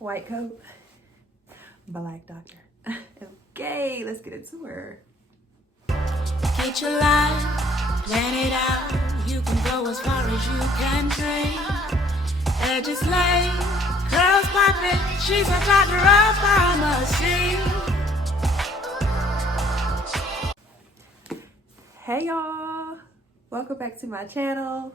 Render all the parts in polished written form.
White coat, black doctor. Okay, let's get into her. Get your life, plan it out. You can go as far as you can dream. Edges laid, curls popping. She's a doctor of pharmacy. Hey y'all, welcome back to my channel.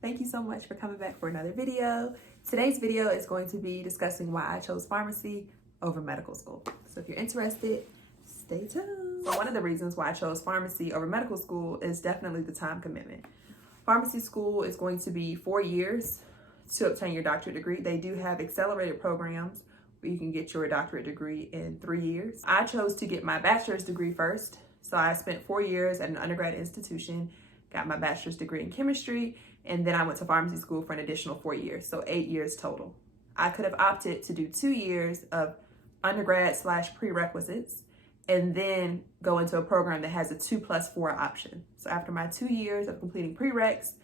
Thank you so much for coming back for another video. Today's video is going to be discussing why I chose pharmacy over medical school. So if you're interested, stay tuned. So one of the reasons why I chose pharmacy over medical school is definitely the time commitment. Pharmacy school is going to be 4 years to obtain your doctorate degree. They do have accelerated programs where you can get your doctorate degree in 3 years. I chose to get my bachelor's degree first. So I spent 4 years at an undergrad institution, got my bachelor's degree in chemistry, and then I went to pharmacy school for an additional 4 years, so 8 years total. I could have opted to do 2 years of undergrad / prerequisites and then go into a program that has a 2+4 option. So after my 2 years of completing prereqs,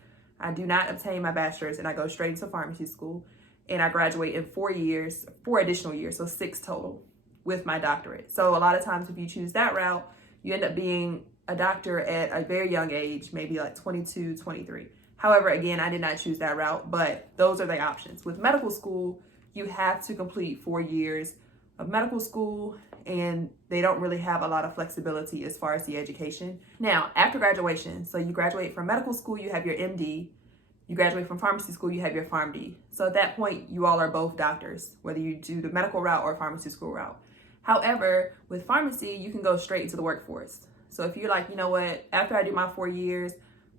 I do not obtain my bachelor's and I go straight into pharmacy school, and I graduate in 4 years, 4 additional years, so 6 total with my doctorate. So a lot of times if you choose that route, you end up being a doctor at a very young age, maybe like 22, 23. However, again, I did not choose that route, but those are the options. With medical school, you have to complete 4 years of medical school, and they don't really have a lot of flexibility as far as the education. Now, after graduation, so you graduate from medical school, you have your MD. You graduate from pharmacy school, you have your PharmD. So at that point, you all are both doctors, whether you do the medical route or pharmacy school route. However, with pharmacy, you can go straight into the workforce. So if you're like, you know what, after I do my 4 years,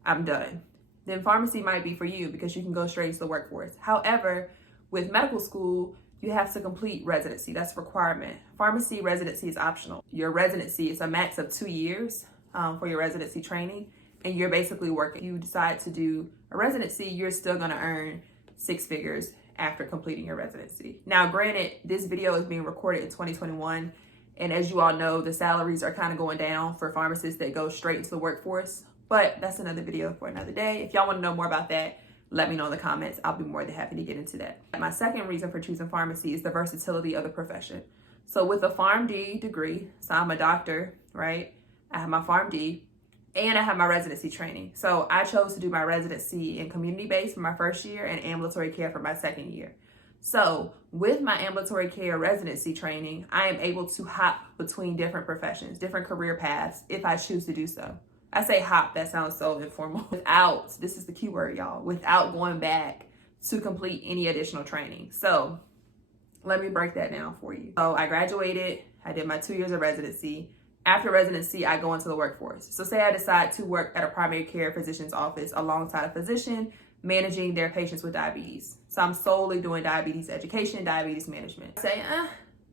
I'm done, then pharmacy might be for you because you can go straight into the workforce. However, with medical school, you have to complete residency. That's a requirement. Pharmacy residency is optional. Your residency is a max of 2 years for your residency training, and you're basically working. If you decide to do a residency, you're still gonna earn 6 figures after completing your residency. Now, granted, this video is being recorded in 2021, and as you all know, the salaries are kind of going down for pharmacists that go straight into the workforce, but that's another video for another day. If y'all want to know more about that, let me know in the comments. I'll be more than happy to get into that. My second reason for choosing pharmacy is the versatility of the profession. So with a PharmD degree, so I'm a doctor, right? I have my PharmD, and I have my residency training. So I chose to do my residency in community-based for my first year and ambulatory care for my second year. So with my ambulatory care residency training, I am able to hop between different professions, different career paths, if I choose to do so. I say hop, that sounds so informal. Without, this is the key word, y'all, without going back to complete any additional training. So let me break that down for you. So I graduated, I did my 2 years of residency. After residency, I go into the workforce. So say I decide to work at a primary care physician's office alongside a physician managing their patients with diabetes. So I'm solely doing diabetes education, diabetes management. Say,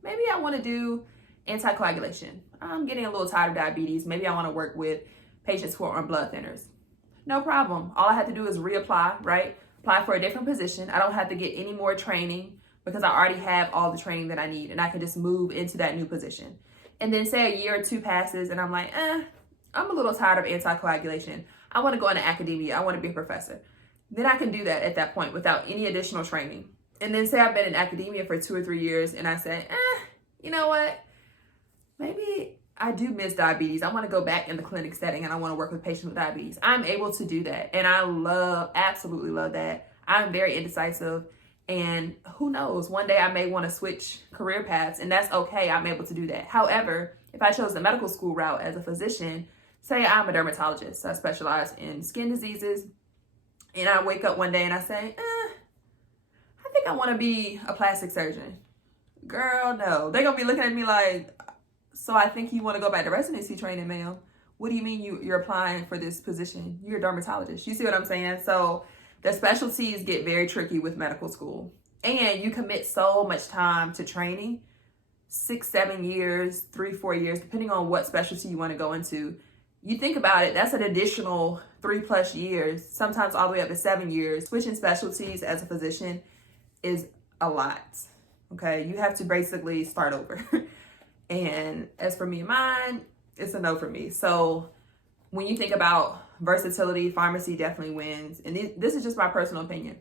maybe I want to do anticoagulation. I'm getting a little tired of diabetes. Maybe I want to work with patients who are on blood thinners. No problem. All I have to do is reapply, right? Apply for a different position. I don't have to get any more training because I already have all the training that I need, and I can just move into that new position. And then say a year or two passes and I'm like, I'm a little tired of anticoagulation. I want to go into academia. I want to be a professor. Then I can do that at that point without any additional training. And then say I've been in academia for 2 or 3 years and I say, you know what? Maybe I do miss diabetes. I want to go back in the clinic setting and I want to work with patients with diabetes. I'm able to do that. And I absolutely love that. I'm very indecisive. And who knows, one day I may want to switch career paths, and that's okay. I'm able to do that. However, if I chose the medical school route as a physician, say I'm a dermatologist, I specialize in skin diseases, and I wake up one day and I say, I think I want to be a plastic surgeon. Girl, no. They're going to be looking at me like, so I think you want to go back to residency training, ma'am. What do you mean you're applying for this position? You're a dermatologist. You see what I'm saying? So the specialties get very tricky with medical school, and you commit so much time to training, 6, 7 years, 3, 4 years, depending on what specialty you want to go into. You think about it, that's an additional 3+ years, sometimes all the way up to 7 years. Switching specialties as a physician is a lot, okay? You have to basically start over. And as for me and mine, it's a no for me. So when you think about versatility, pharmacy definitely wins. And this is just my personal opinion,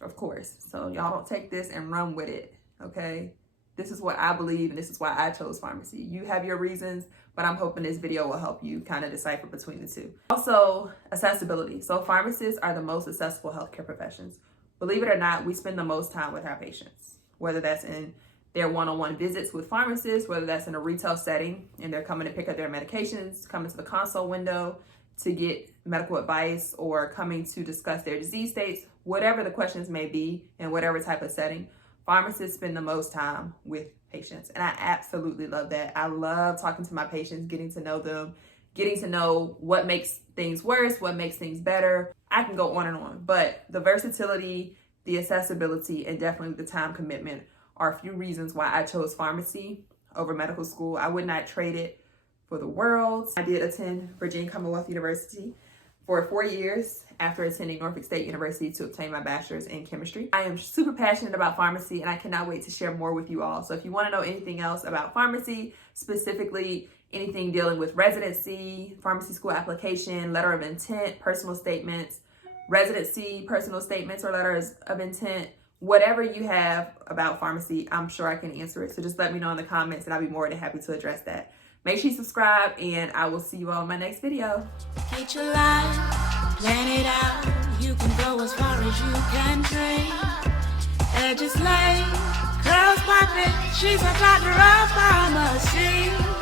of course. So y'all don't take this and run with it, okay? This is what I believe, and this is why I chose pharmacy. You have your reasons, but I'm hoping this video will help you kind of decipher between the two. Also, accessibility. So pharmacists are the most accessible healthcare professions. Believe it or not, we spend the most time with our patients, whether that's in their one-on-one visits with pharmacists, whether that's in a retail setting and they're coming to pick up their medications, coming to the consult window to get medical advice, or coming to discuss their disease states, whatever the questions may be in whatever type of setting. Pharmacists spend the most time with patients, and I absolutely love that. I love talking to my patients, getting to know them, getting to know what makes things worse, what makes things better. I can go on and on, but the versatility, the accessibility, and definitely the time commitment are a few reasons why I chose pharmacy over medical school. I would not trade it for the world. I did attend Virginia Commonwealth University for 4 years after attending Norfolk State University to obtain my bachelor's in chemistry. I am super passionate about pharmacy, and I cannot wait to share more with you all. So if you want to know anything else about pharmacy, specifically anything dealing with residency, pharmacy school application, letter of intent, personal statements, residency, personal statements or letters of intent, whatever you have about pharmacy, I'm sure I can answer it. So just let me know in the comments and I'll be more than happy to address that. Make sure you subscribe, and I will see you all in my next video. Get your life, plan it out. You can go as far as you can dream. Edges laid, curls popping. She's a doctor of pharmacy.